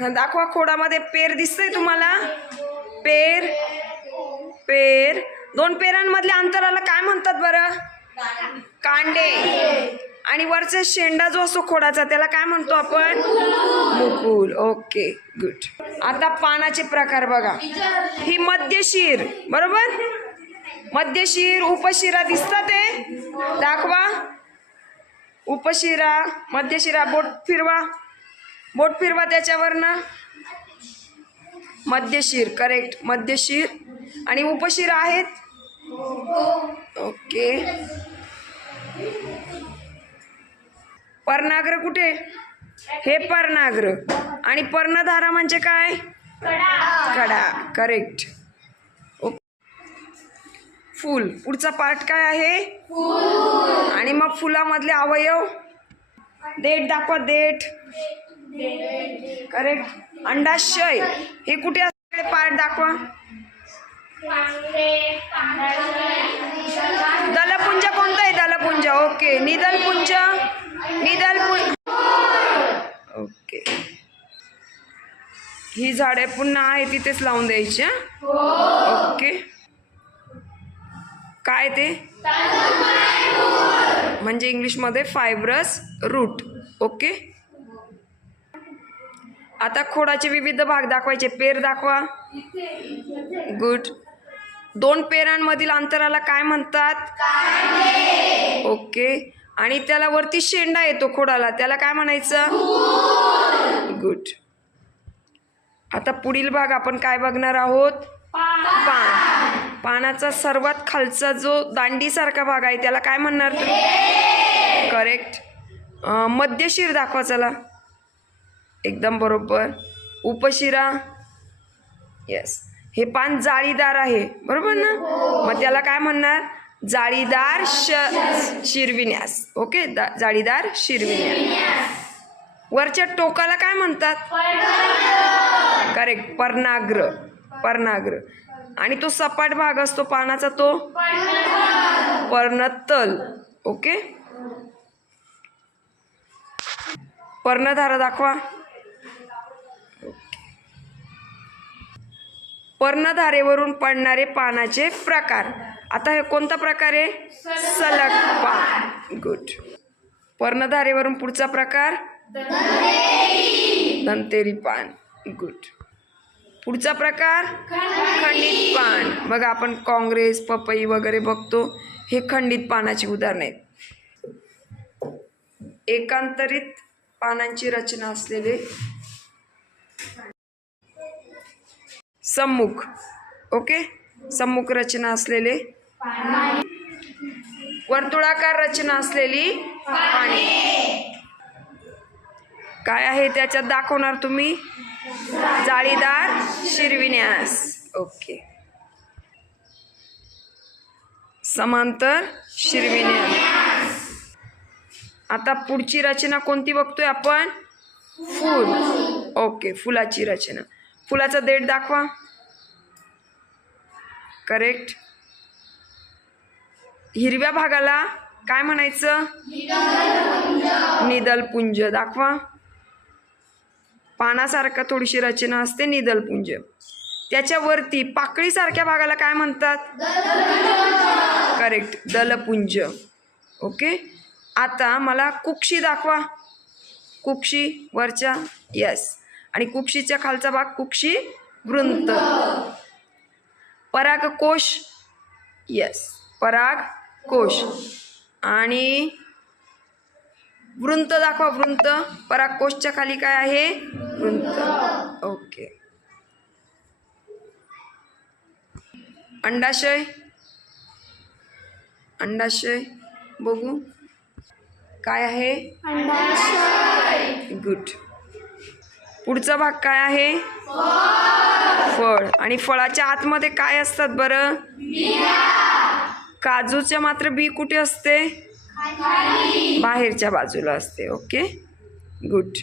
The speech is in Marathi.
दाखवा खोडामध्ये पेर दिसतंय तुम्हाला? पेर, पेर. 2 पेरांमधल्या अंतराला काय म्हणतात बरं? कांडे. आणि वरचा शेंडा जो असतो खोडाचा त्याला काय म्हणतो आपण? मुकुल. Okay, good. आता पानाचे प्रकार बघा. ही मध्यशीर, बरोबर? मध्यशीर, उपशिरा दिसतात ते? दाखवा. उपशिरा, मध्यशिरा. बोट फिरवा, बोट फिरवा त्याच्यावरनं. मध्यशीर, करेक्ट. मध्यशीर. आणि उपशिरा आहेत? ओके. पर्णाग्र कुठे? हे पर्णाग्र. आणि पर्णधारा म्हणजे काय? कडा. करेक्ट. फूल. पुढचा पार्ट काय आहे? आणि मग फुलामधले अवयव. देठ दाखवा. देठ. करेक्ट. अंडाशय. हे कुठे असते? पार्ट दाखवा. दलपुंज कोणतं आहे? दलपुंज. ओके. निदलपुंज. निदलपुंज. ओके. ही झाडे पुन्हा आहे तिथेच लावून द्यायची. ओके. काय ते? म्हणजे इंग्लिशमध्ये फायब्रस रूट. ओके. आता खोडाचे विविध भाग दाखवायचे. पेर दाखवा. गुड. 2 पेरांमधील अंतराला काय म्हणतात? ओके. आणि त्याला वरती शेंडा येतो खोडाला, त्याला काय म्हणायचं? गुड. आता पुढील भाग आपण काय बघणार आहोत? पान. पानाचा सर्वात खालचा जो दांडीसारखा भाग आहे त्याला काय म्हणणार तुम्ही? करेक्ट. मध्यशीर दाखवा. चला. एकदम बरोबर. उपशिरा. येस. हे पान जाळीदार आहे, बरोबर ना? मग त्याला काय म्हणणार? जाळीदार शिरविन्यास. ओके. जाळीदार शिरविन्यास. वरच्या टोकाला काय म्हणतात? करेक्ट. पर्णाग्र. पर्णाग्र. आणि तो सपाट भाग असतो पानाचा तो पर्णतल. ओके. पर्णधारा दाखवा. पर्णधारेवरून पडणारे पानाचे प्रकार. आता हे कोणता प्रकार आहे? सलग पान. गुड. पर्णधारेवरून पुढचा प्रकार? दंतेरी पान. गुड. पुढचा प्रकार? खंडित पान. बघा आपण काँग्रेस, पपई वगैरे बघतो, हे खंडित पानाची उदाहरणे आहेत. एकांतरित पानांची रचना असलेले. सम्मुख. ओके. सम्मुख रचना असलेले. वर्तुळाकार रचना असलेली पाने. काय आहे त्याच्यात दाखवणार तुम्ही? जाळीदार शिरविन्यास. ओके. समांतर शिरविन्यास. आता पुढची रचना कोणती बघतोय आपण? फूल. ओके. फुलाची रचना. फुलाचा देठ दाखवा. करेक्ट. हिरव्या भागाला काय म्हणायचं? निदलपुंज. दाखवा. पानासारखा थोडीशी रचना असते निदलपुंज. त्याच्यावरती पाकळीसारख्या भागाला काय म्हणतात? करेक्ट. दलपुंज. ओके. आता मला कुक्षी दाखवा. कुक्षी वरच्या. यस. आणि कुक्षीच्या खालचा भाग कुक्षी वृंत. परागकोश. यस. परागकोश. आणि वृंत दाखवा. वृंत. परागकोशच्या खाली काय आहे? वृंत. ओके. अंडाशय. अंडाशय बघू काय आहे? अंडाशय. गुड. पुढचा भाग काय आहे? फळ. आणि फळाच्या आतमध्ये काय असतात बरं? काजूच्या मात्र बी कुठे असते? बाहेरच्या बाजूला असते. ओके. गुड.